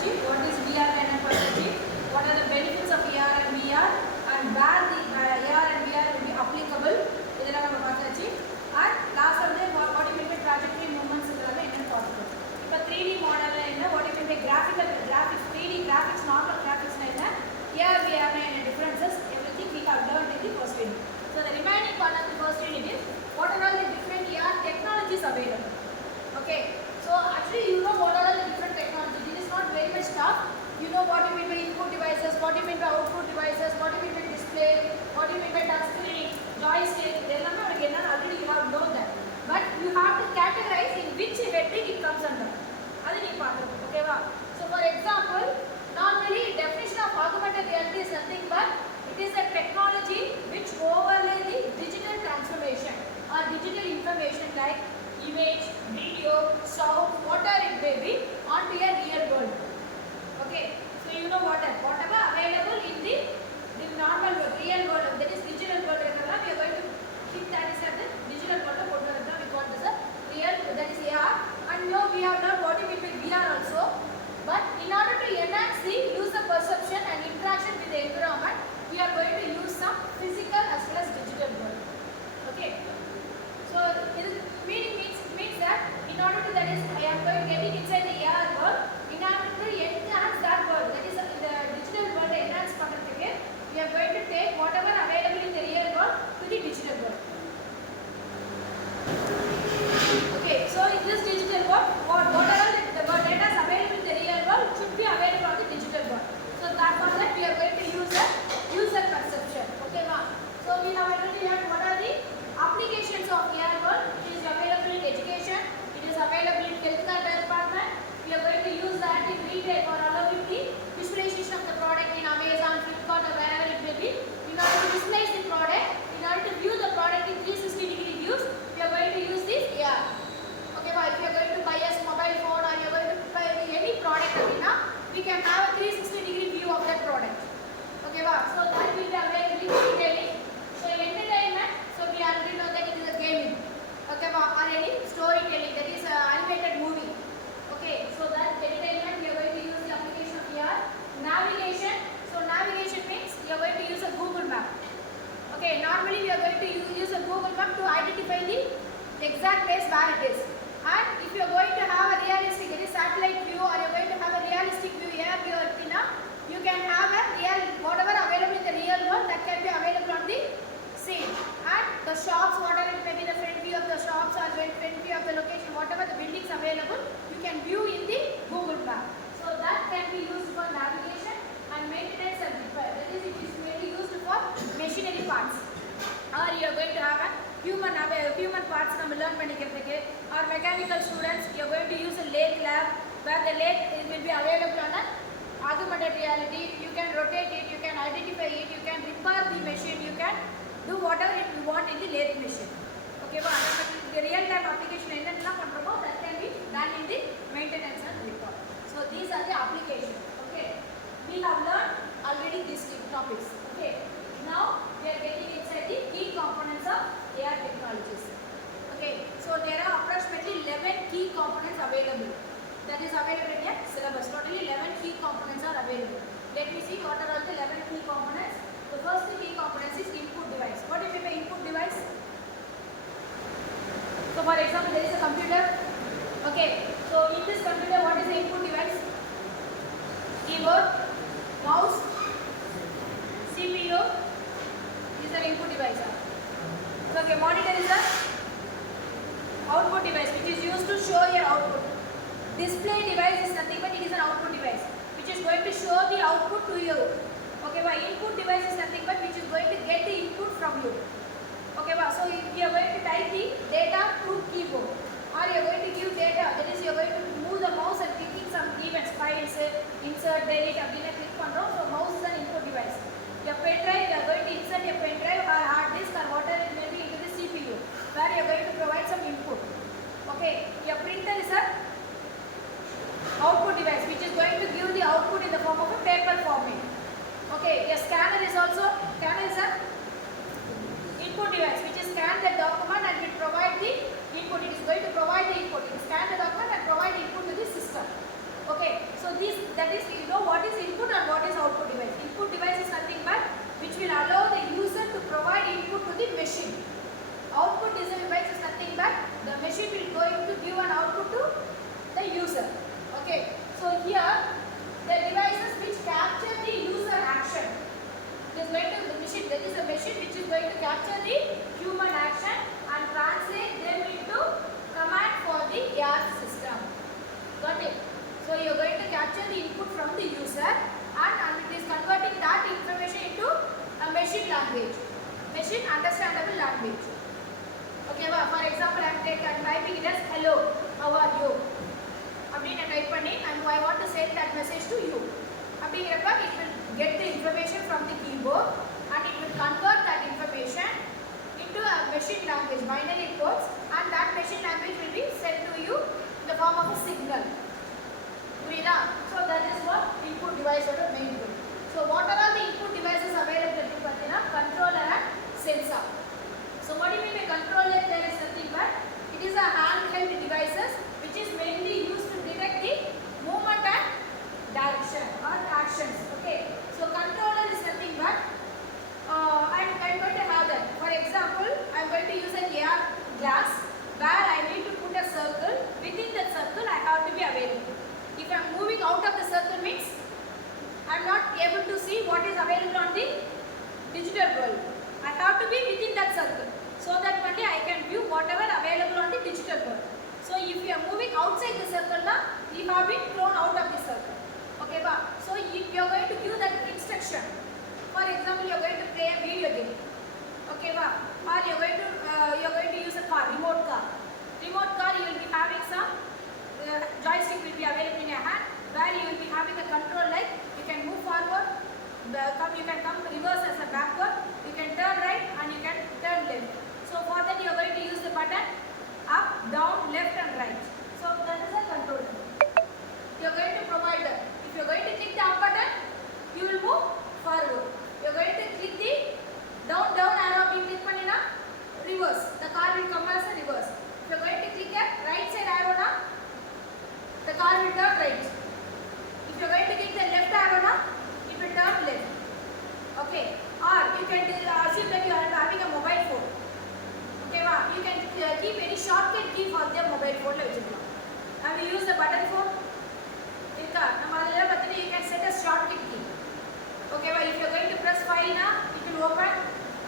பார்த்தாச்சு. What is VR என்ன பார்த்தாச்சு. What are the benefits of AR and VR and where the AR and VR will be applicable இதெல்லாம் நம்ம பார்த்தாச்சு. And last வந்து what do you mean by trajectory movements இதெல்லாம் என்னன்னு பார்த்துட்டோம். இப்போ 3D மாடல்ல என்ன what do you mean by graphics 3D graphics normal graphics என்ன AR VR என்ன differences everything we have learned in the first unit. So the remaining part of the first unit is what are all the different AR technologies available. Okay, so actually you know what are all the different technologies. This is not very much tough. You know what you mean by input devices, what you mean by output devices, what you mean by display, what you mean by touch screen, joystick. எல்லாமே உங்களுக்கு என்ன already you have known that. But you have to categorize in which heading it comes under. அது நீ பார்க்கணும். ஓகேவா? So for example, normally definition of augmented reality is nothing but it is a technology which overlay the digital transformation or digital information like image, video, sound, whatever it may be onto a real world. Okay, so you know whatever available in the normal world, real world, that is digital world. We are going to keep that as the digital world. We call this a real, that is AR. And now we have done what we mean by VR also. But in order to enhance the user perception and interaction with the environment, we are going to use some physical as well as digital world. Okay. So it means that in order to, that is I am going getting inside the AR world, in order to enhance that world, that is the digital world enhance பண்றதுக்கு we are going to take whatever available in the real world to the digital world. Okay, so in this digital world, whatever the data is available in the real world should be available on the digital world. So for that we are going to use the user perception. Okay, ma. So we have already learned what are the applications of AR world. It is available in education, it is available in healthcare department. We are going to use that in retail for allowing the visualization of the product in Amazon, Flipkart or wherever it may be. In order to display the product, in order to view the product in 360-degree views, we are going to use this AR. Okay, if you are going to buy a mobile phone or you are going to buy any product, we can have a 360-degree view of that product. Okay, so that will be available in retailing. So in entertainment, so we already know that it is a gaming. Okay, or any storytelling, that is animated movie. Okay, so that entertainment we are going to use the application of VR. Navigation, so navigation means you are going to use a Google map. Okay, normally we are going to use a Google map to identify the exact place where it is. And if you are going to have a realistic, that is satellite view, or you are going to have a realistic view, air view, you can have a real, whatever available in the real world that can be available on the scene. And the shops, whatever it may be, the front view of the shops or front view of the location, whatever the buildings available, you can view in the Google map. So that can be used for navigation and maintenance and repair. That is, it is mainly used for machinery parts. Or you are going to have a human parts நம்ம learn பண்ணிக்கிறதுக்கு, or mechanical students you are going to use a lathe lab where the lathe will be available on a augmented reality. You can rotate it, you can identify it, you can repair the machine, you can do whatever you want in the lathe machine. Okay, but the real time application என்னெல்லாம் பண்றோமோ that can be done in the maintenance and repair. So these are the applications. Okay, we have learned already these topics. Okay, now we are getting inside the key components of AR technologies. Okay, so there are approximately 11 key components available. That is available in your syllabus. Totally 11 key components are available. Let me see what are all the 11 key components. The first key component is input device. What do you mean by input device? So for example, there is a computer. Okay, so in this computer, what is the input device? Keyboard, mouse, CPU is an input device. So okay, monitor is an output device which is used to show your output. Display device is nothing but it is an output device which is going to show the output to you. Okay, but input device is nothing but which is going to get the input from you. Okay, so if you are going to type the data through keyboard, or you are going to give data, that is you are going to move the mouse and clicking some events, files, insert, delete, அப்படினா click பண்றோம். So mouse is an input device. Your pen drive, you are going to insert your pen drive or hard disk or whatever it may be into the CPU, where you are going to provide some input. Okay, your printer is a output device which is going to give the output in the form of a paper format. Okay, your scanner is also an input device which is scan the document and will provide the input. It is going to provide the input. It will scan the document and provide input to the system. Okay, so that is, you know what is input and what is output device. Input device is nothing but which will allow the user to provide input to the machine. Output device is nothing but the machine will going to give an output to the user. Okay, so here the devices which capture the user action. It is going to the machine. That is a machine which is going to capture the human action and translate them into command for the ARV system. Got it? So you are going to capture the input from the user and it is converting that information into a machine language, machine understandable language. Okay, for example, I am typing it as hello, how are you? அப்படின்னு type பண்ணி and I want to send that message to you. அப்படிங்கிறப்ப it will get the information from the keyboard and it will convert that information into a machine language, binary codes, and that machine language will be sent to you in the form of a signal. புரியுதா? So that is what input device ஓட main goal. So what are all the input devices available to பார்த்தீங்கன்னா controller and sensor. So what do you mean by controller? There is nothing but it is a handheld devices which is mainly used to detect the movement and direction or actions. Okay, so controller is nothing but I'm going to have that. For example, I'm going to use an AR glass where I need to put a circle. Within that circle I have to be available. If I'm moving out of the circle means I'm not able to see what is available on the digital world. I have to be within that circle so that only I can view whatever available on the digital world. So if you are moving outside the circle now, you have been thrown out of the circle. Okay, so if you are going to give that instruction, for example, you are going to play a video game. Okay, or you are going to use a car, remote car. Remote car, you will be having some joystick will be available in your hand, where you will be having a control like you can move forward, you can come reverse as a backward, you can turn right and you can turn left. So for that you are going to use the button up, down, left and right. So that is a controller. You are going to provide that. If you are going to click the up button, you will move forward. You are going to click the down arrow, you click panina, reverse. The car will come as a reverse. If you are going to click the right side arrow now, the car will turn right. If you are going to click the left arrow now, it will turn left. Okay. Or you can assume that you are having a mobile phone. Okay, you can keep any shortcut key for the mobile phone. And we use the button phone. You can set a shortcut key. Okay, if you are going to press 5 now, it will open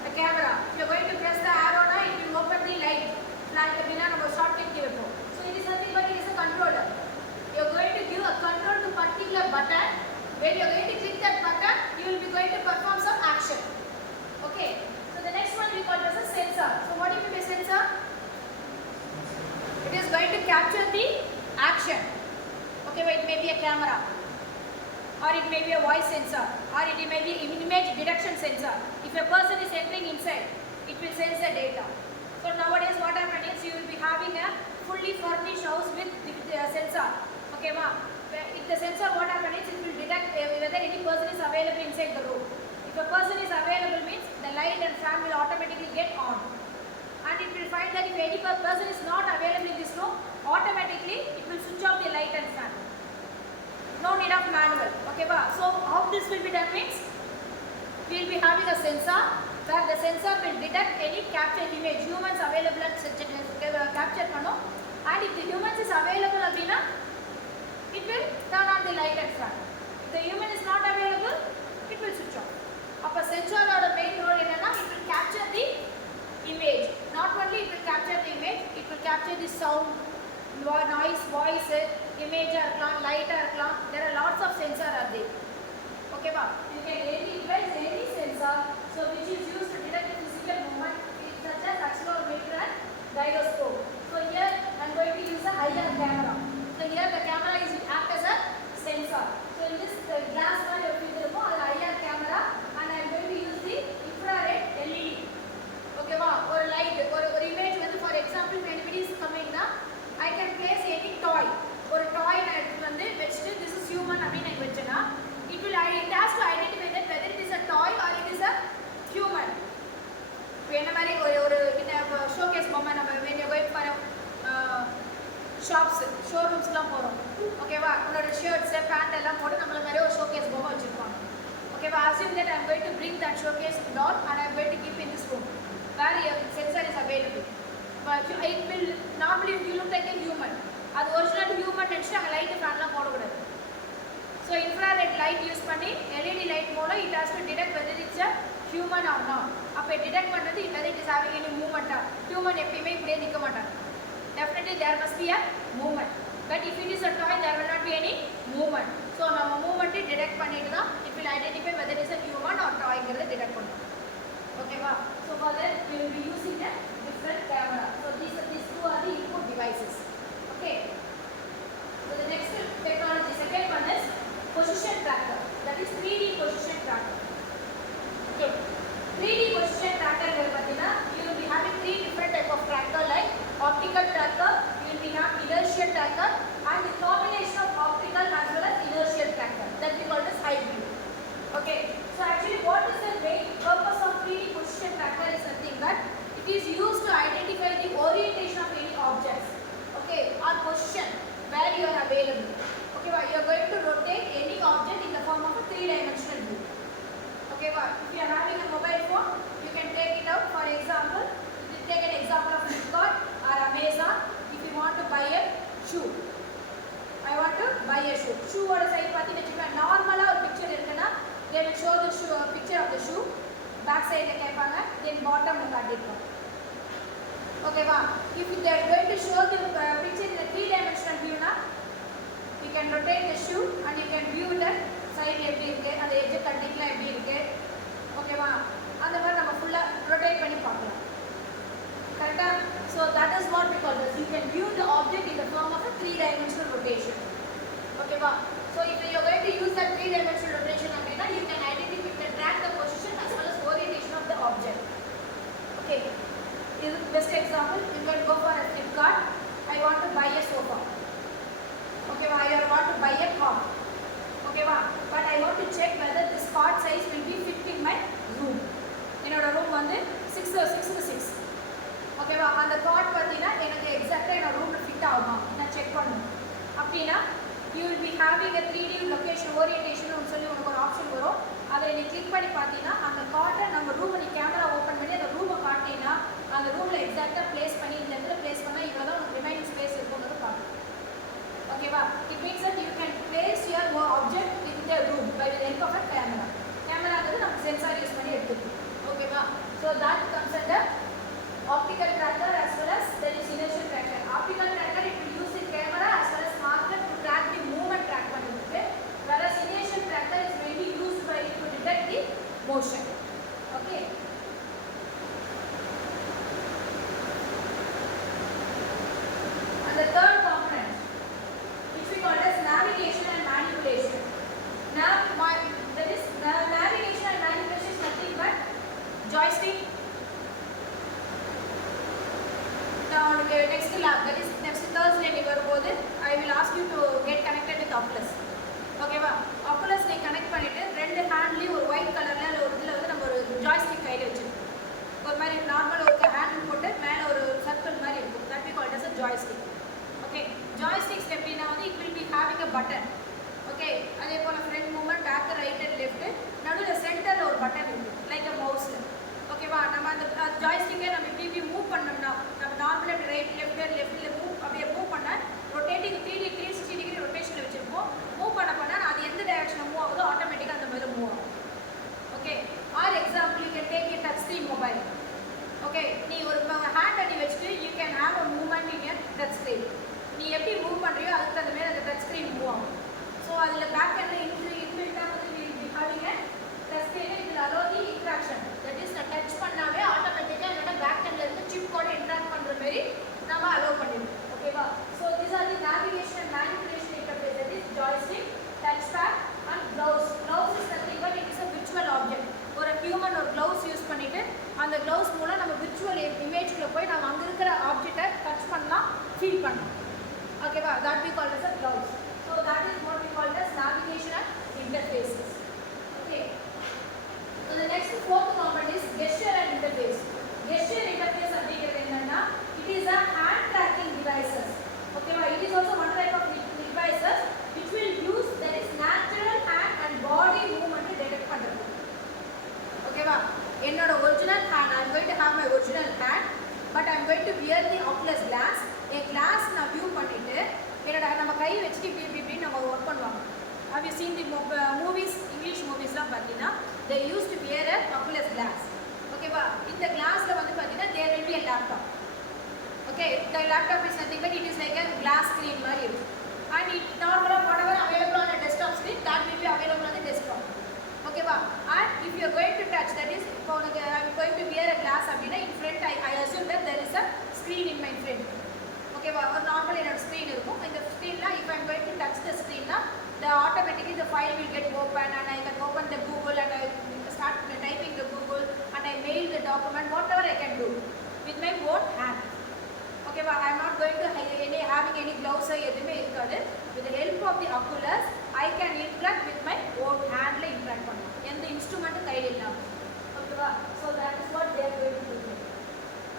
the camera. If you are going to press the arrow now, it will open the light. Shortcut key. So it is nothing but it is a controller. You are going to give a control to particular button. When you are going to click that button, you will be going to perform some action. Okay. So the next one we call it as a sensor. So what do you mean by sensor? It is going to capture the action. Okay, it may be a camera, or it may be a voice sensor, or it may be image detection sensor. If a person is entering inside, it will sense the data. So nowadays what happens is you will be having a fully furnished house with the sensor. Okay, if the sensor what happens is it will detect whether any person is available inside the room. If a person is available means the light and fan will automatically get on. And it will find that if any person is not available in this room, automatically it will switch off the light and fan. No need of manual. Okay, so how this will be done means we will be having a sensor where the sensor will detect any captured image. Humans available at capture panno, and if the humans is available abina, it will turn on the light and fan. If the human is not available, it will switch off. Up a sensor or a main role in it will capture the image. Not only it will capture the image, it will capture the sound, noise, voice, image or light or there are lots of sensors are there. Okay, you can utilize any sensor so which is used to detect the physical movement such as accelerometer and gyroscope. So here I am going to use a IR camera. So here the camera is act as a sensor. So in this glass one you will put the IR camera and I am going to use the infrared LED. Okay, or light or image. For example, when anybody is coming now, I can place any toy. Or a toy this is human. It has to identify that whether it is a toy or it is a human. In a showcase moment, when you are going for shops, showrooms, okay, shirts, pants, that showcase doll and I am going to keep in this room where your sensor is available. But it will normally you look like a human. அது original human நினச்சி அங்கே light ஃபேன்லாம் போடக்கூடாது. So infrared light use பண்ணி LED light மூலம் it has to detect whether it's a human or not. அப்போ detect பண்ணுறது whether it is having any மூவ்மெண்ட்டா. ஹியூமன் எப்பயுமே இப்படியே நிற்க மாட்டாங்க. Definitely there must be a movement. But if it is a toy there will not be any movement. So நம்ம movement detect பண்ணிட்டு தான் it will identify weather is a human or டாய்ங்கிறத detect பண்ணும். ஓகேவா? So for that we will be using a different camera. So these two are the input devices. Okay. So the next technology, second one is position tracker. That is 3D position tracker. Okay. 3D position tracker you will be having three different type of tracker like optical tracker, you will be having inertial tracker and the combination of optical as well as inertial tracker that we call as hybrid. Okay. So actually what is the main purpose of 3D position tracker is nothing but it is used to identify the orientation of any objects. Okay, or position where you are available. Okay, you are going to rotate any object in the form of a three-dimensional view. Okay, if you are having a mobile phone, you can take it out. For example, you take an example of Flipkart or Amazon. If you want to buy a shoe, I want to buy a shoe. Shoe or side party which you normal or picture irukana, they will show the shoe, picture of the shoe. Back side la kepanga, then bottom la kaattirukku. Okay, if they are going to show the picture in a three-dimensional view, you can rotate the shoe and you can view the side எப்படி இருக்கு, அந்த edge கட்டிங்லாம் எப்படி இருக்கு. ஓகேவா? அந்த மாதிரி நம்ம ஃபுல்லா rotate பண்ணி பார்க்கலாம். கரெக்ட்டா? So that is what we call this. You can view the object in the form of a three-dimensional rotation. Okay, so if you are going to use that three-dimensional rotation, you can identify, you can track the position as well as orientation of the object. Okay, this is best example. You can go for a Flipkart. I want to buy a sofa. Okay, I want to buy a car. Okay, but I want to check whether this cart size will be fit in my room. என்னோட room வந்து 6 ஓகேவா? அந்த card பார்த்தீங்கன்னா எனக்கு எக்ஸாக்டாக என்னோட ரூமில் fit ஆகுமா நான் செக் பண்ணணும். அப்படின்னா you will be having a 3D location orientation சொல்லி உங்களுக்கு ஒரு ஆப்ஷன் வரும். அதில் நீ கிளிக் பண்ணி பார்த்தீங்கன்னா அந்த கார்ட்டை நம்ம ரூமை நீ கேமரா ஓப்பன் பண்ணி அந்த ரூமை காட்டினீங்கன்னா அந்த ரூமில் எக்ஸாக்டாக ப்ளேஸ் பண்ணி இந்த இடத்துல ப்ளேஸ் பண்ணால் இவ்வளோ தான் உங்களுக்கு ரிமைனிங் ஸ்பேஸ் இருக்குங்கிறது பார்க்கணும். ஓகேவா? It means that you can place your object in the room by the help of a camera. கேமராங்கிறது நம்ம சென்சார் யூஸ் பண்ணி எடுத்துக்கணும். ஓகேவா? So that comes under optical tracker as well as there is inertial tracker. Optical tracker it will use the camera as well as marker to track the movement track பண்ணுது. Whereas inertial tracker is mainly used by to detect the motion. Okay. And the third component which we call as navigation and have you seen the movies, English movies la pathina they used to wear a oculus glass. Okay va, in the glass la vandu pathina there will be a laptop. Okay, the laptop is nothing but it is like a glass screen mari, and it normally whatever available on a desktop screen that will be available on the desktop. Okay va, and if you are going to touch, that is I am going to wear a glass abina in front, I assume that there is a screen in my front. Okay va, or normal in a screen irukum, in the screen la if I am going to touch the screen la the automatically the file will get open, and I can open the Google and I start typing the Google and I mail the document, whatever I can do with my own hand. Okay va, I am not going to having any gloves or edume irukadu. With the help of the oculus I can interact with my own hand la interact panna, and the instrument kaiyil illa. Okay va, so that is what they are going to do.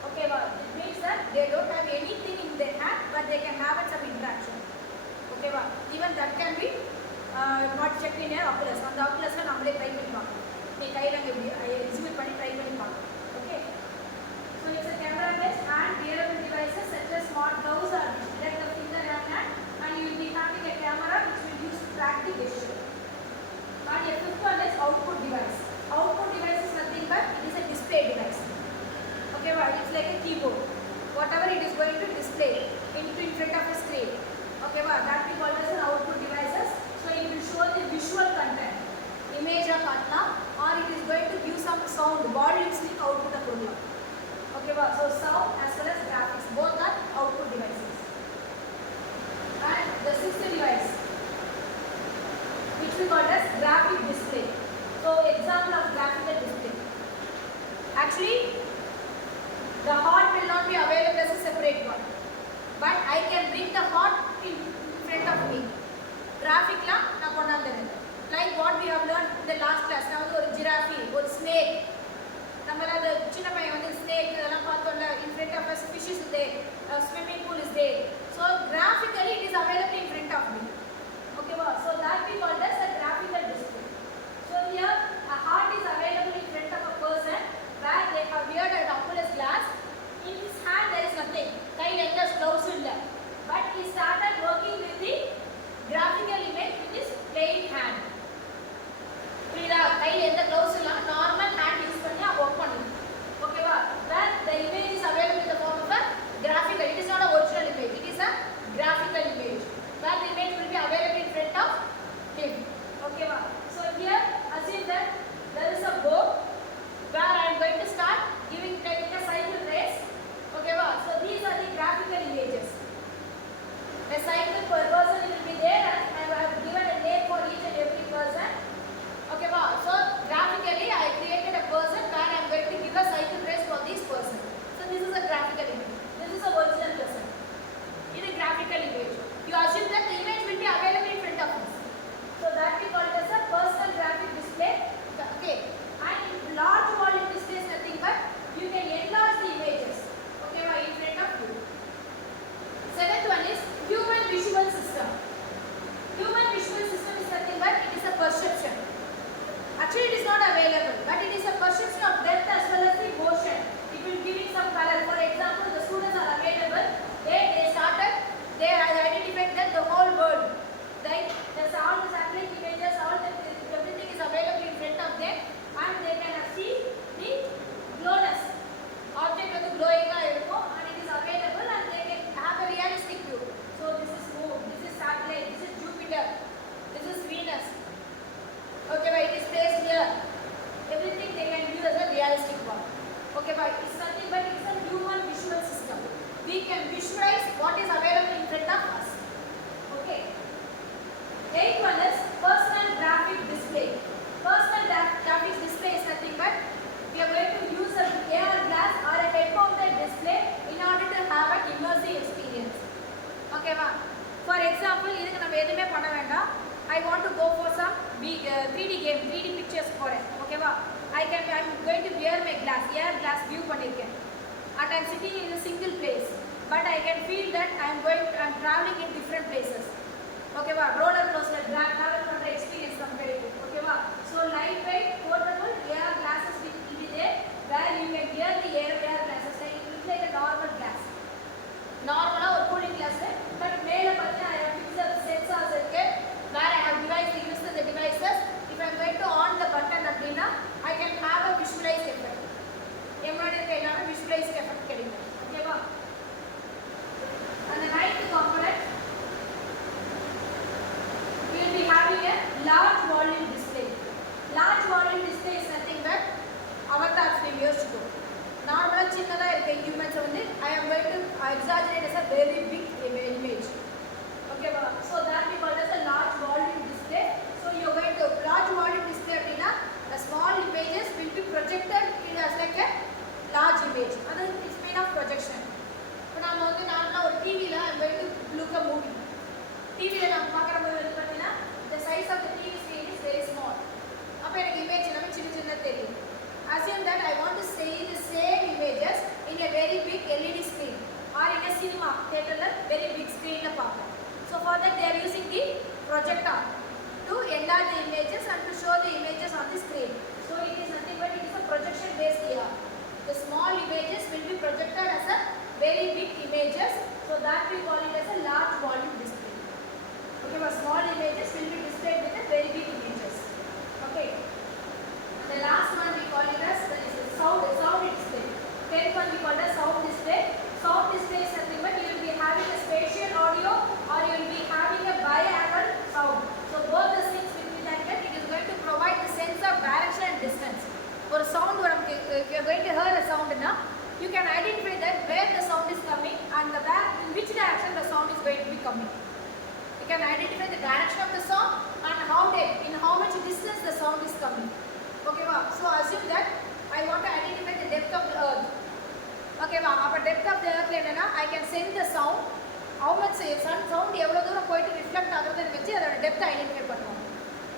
Okay va, it means that they don't have anything in their hand but they can have some interaction. Okay va, even that can be not checked in a oculus. On the oculus la nammale try panni paakala, nee kaiyila exhibit panni try panni paakala. Okay, so it's a camera based and wearable devices such as smart gloves or like the finger hand, and you will be having a camera which will use to track the gesture. And a fifth one is output device. Output device is nothing but it is a display device. Okay, well, it's like a keyboard. Whatever it is going to display in front of a screen. Okay, well, that we call as an output devices. So it will show the visual content, image or patna, or it is going to give some sound, body listening output of program. Okay, well, so sound as well as graphics, both are output devices. And the sixth device, which we call as graphic display. So example of graphical display. Actually, the heart will not be available as a separate one, but I can bring the heart in front of me. Graphic la na konandren, like what we have learned in the last class. Now or giraffe or snake, nammala the chinna payan vandu snake idella paathonda, in front of us fish is there, swimming pool is there. So graphically it is available in front of me. Okay wow, so that we call as a graphical display. So here a heart is available in front of a person where they have weared an oculus glass. In his hand there is nothing, kaiyil endha gloves illa, but he started working with the graphical image with his plain hand. Purida, kaiyil endha gloves illa, normal hand use panni work pannu. Okay va, where the image is available in the form of a graphical, it is not a virtual image, it is a graphical image where the image will be available in front of him. Okay va, so here assume that there is a board where I am going to start taking a cycle race. Okay va, so these are the graphical images. A cycle per person will be there, and I have given a name for each and every person. Okay va, so graphically I created a person where I am going to give a cycle race for this person. So this is a graphical image, this is a virtual person. In a graphical image, you assume that the image will be available in front of us. So that we call it as a personal graphic display. Okay, and large volume display is nothing but you can enlarge the images. Okay, in front of you. Seventh one is human visual system. Human visual system is nothing but it is a perception. Actually it is not available, but it is a perception of depth as well as the motion. It will give it some color. For example, the students are available, they started, they have identified that the whole world, right? There's all the satellite images, all the everything is available in front of them, and they can see the glowness. Object of the glowing and it is available, and they can have a realistic view. So this is moon, this is satellite, this is Jupiter, this is Venus. Okay, but it is placed here. Everything they can view as a realistic one. Okay, but it's nothing but it's a human visual system. We can visualize what is available in front of us. Okay. Eighth one is personal graphic display. Personal graphics display is nothing but we are going to use a AR glass or a head-mounted display in order to have an immersive experience. Okay, ma. For example, idhukku nam edume panna vendam. I want to go for some big 3D game, 3D pictures for it. Okay, ma. I am going to wear my glass, AR glass view pannirken, and I am sitting in a single place, but I can feel that I am traveling in different places. Okay, ma. Roller coaster, travel for the experience compared to. Okay, ma. So lightweight, portable AR glasses will be there, where you can wear the AR glasses. It will be like a normal glass. Normal or cooling glass, but male I have fixed sensors where I have device சின்னதா இருக்க humans வந்து I am going to exaggerate as a very big image. Okay, so that we call as a large volume display. So you are going to large volume display அப்படினா the small images will be projected in as like a large image. That is made of projection. இப்போ நாம வந்து நார்மலா ஒரு டிவில I am going to look a movie. டிவில நாம பார்க்கும்போது வந்து பார்த்தீங்கன்னா the size of the TV screen is very small. அப்ப எனக்கு இமேஜ் எல்லாமே சின்ன சின்னதா தெரியும். Assume that I want to see the same images in a very big LED screen or in a cinema theater la very big screen la paakra. So for that they are using the projector to enlarge the images and to show the images on the screen. So it is nothing but it is a projection based here. The small images will be projected as a very big images, so that we call it as a large volume display. Okay, but small images will be displayed with a very big images. Okay. The last one we call it as sound display. Tenth one we call it as sound display. Sound display is nothing but you will be having a spatial audio or you will be having a binaural sound. So both the things will be like that. It is going to provide the sense of direction and distance. For a sound, if you are going to hear a sound now, you can identify that where the sound is coming and in which direction the sound is going to be coming. You can identify the direction of the sound and in how much distance the sound is coming. Okay, so assume that I want to identify the depth of the earth. Okay, அப்ப depth of the earth என்னன்னா I can send the sound, how much sound எவ்வளவு தூரம் போயிட்டு reflect ஆகுறதுன்னு வெச்சு அதோட depth identify பண்ணுவோம்.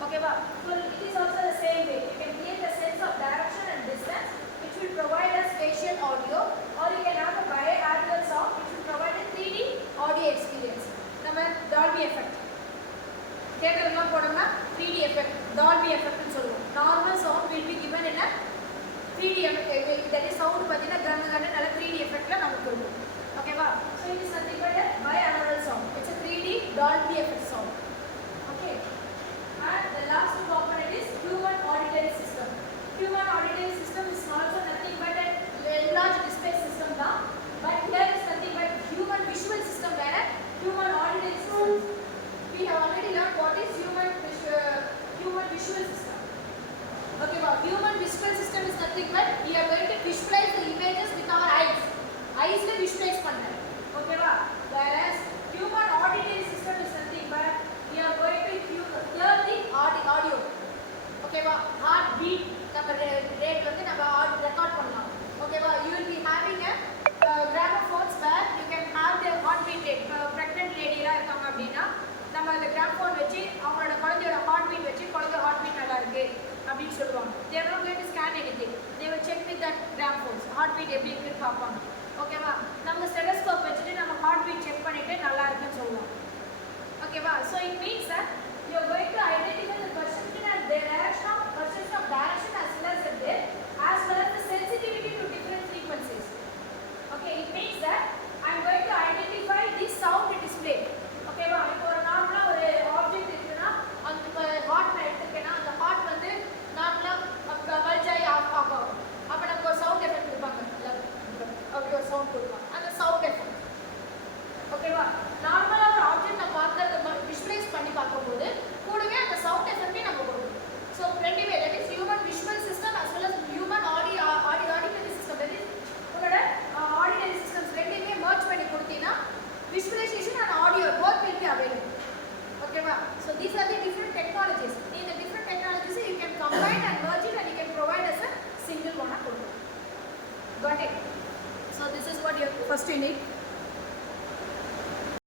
Okay, so it is also the same way. You can create a sense of direction and distance which will provide a spatial audio, or you can have a binaural sound which will provide a 3D audio experience. நம்ம Dolby effect தியேட்டர்லாம் போனோம்னா 3D effect, Dolby effect னு சொல்லுவோம். Normal sound will be given in a 3D effect. That is sound பார்த்தீங்கன்னா கிரமகன நல்ல 3D effect ல நமக்கு இருக்கும். ஓகேவா? So it is nothing but a binaural sound. It's a 3D Dolby effect sound. Okay. And the last component is human auditory system. Human auditory system is also nothing but a large display system now. But here is nothing but human visual system where human auditory system. We have already learned what is human visual system. Okay, human visual system is nothing but we are going to visualize the images with our eyes. Eyes la visualize பண்றோம். Okay, whereas human auditory system is nothing but we are going to hear the audio. Okay, heart beat நம்ம rate வந்து நம்ம record பண்ணலாம். Okay, you will be having a gramophones where you can have their heartbeat rate. Pregnant lady la இருக்காங்க அப்படினா நம்ம அந்த gramophone வச்சு அவங்களோட குழந்தையோட ஹார்ட் பீட் வச்சு குழந்தை ஹார்ட் பீட் நல்லா இருக்கு அப்படின்னு சொல்லுவாங்க. They are not going to scan anything. They will check with that gramophones. Heart beat எப்படி இருக்குன்னு பார்ப்பாங்க. ஓகேவா? நம்ம ஸ்டெதோஸ்கோப் வச்சுட்டு நம்ம ஹார்ட் பீட் செக் பண்ணிட்டு நல்லா இருக்குன்னு சொல்லுவோம். ஓகேவா? So it means that you are going to identify the perception and direction as well as the depth as well as the sensitivity to different frequencies. Okay, it means that I am going to identify the sound display. ஓகேவா? இப்போ ஒரு நார்மலா ஒரு object இருக்குன்னா அந்த heart நான் எடுத்துக்கேன்னா அந்த heart வந்து நார்மலா பல்ஜ் ஆகி ஆஃப் ஆகும். அப்ப நமக்கு ஒரு சவுண்ட் எஃபெக்ட் கொடுப்பாங்க. அப்படி ஒரு சவுண்ட் கொடுப்பாங்க. அந்த சவுண்ட் எஃபெக்ட். ஓகேவா? நார்மலா ஒரு ஆப்ஜெக்ட் நம்ம பார்க்கறத விஷுவலைஸ் பண்ணி பார்க்கும்போது கூடவே அந்த சவுண்ட் எஃபெக்ட்டையும் நம்ம கொடுக்கணும். ஸோ ரெண்டுமே that is human visual system as well as human auditory system. that is உங்களோட auditory systems ரெண்டுமே merge பண்ணி கொடுத்தீங்கன்னா visualization and audio both will be available. Okay, so these are the different technologies. In the different technologies you can combine and merge it and you can provide as a single one. Got it? So this is what you first you need.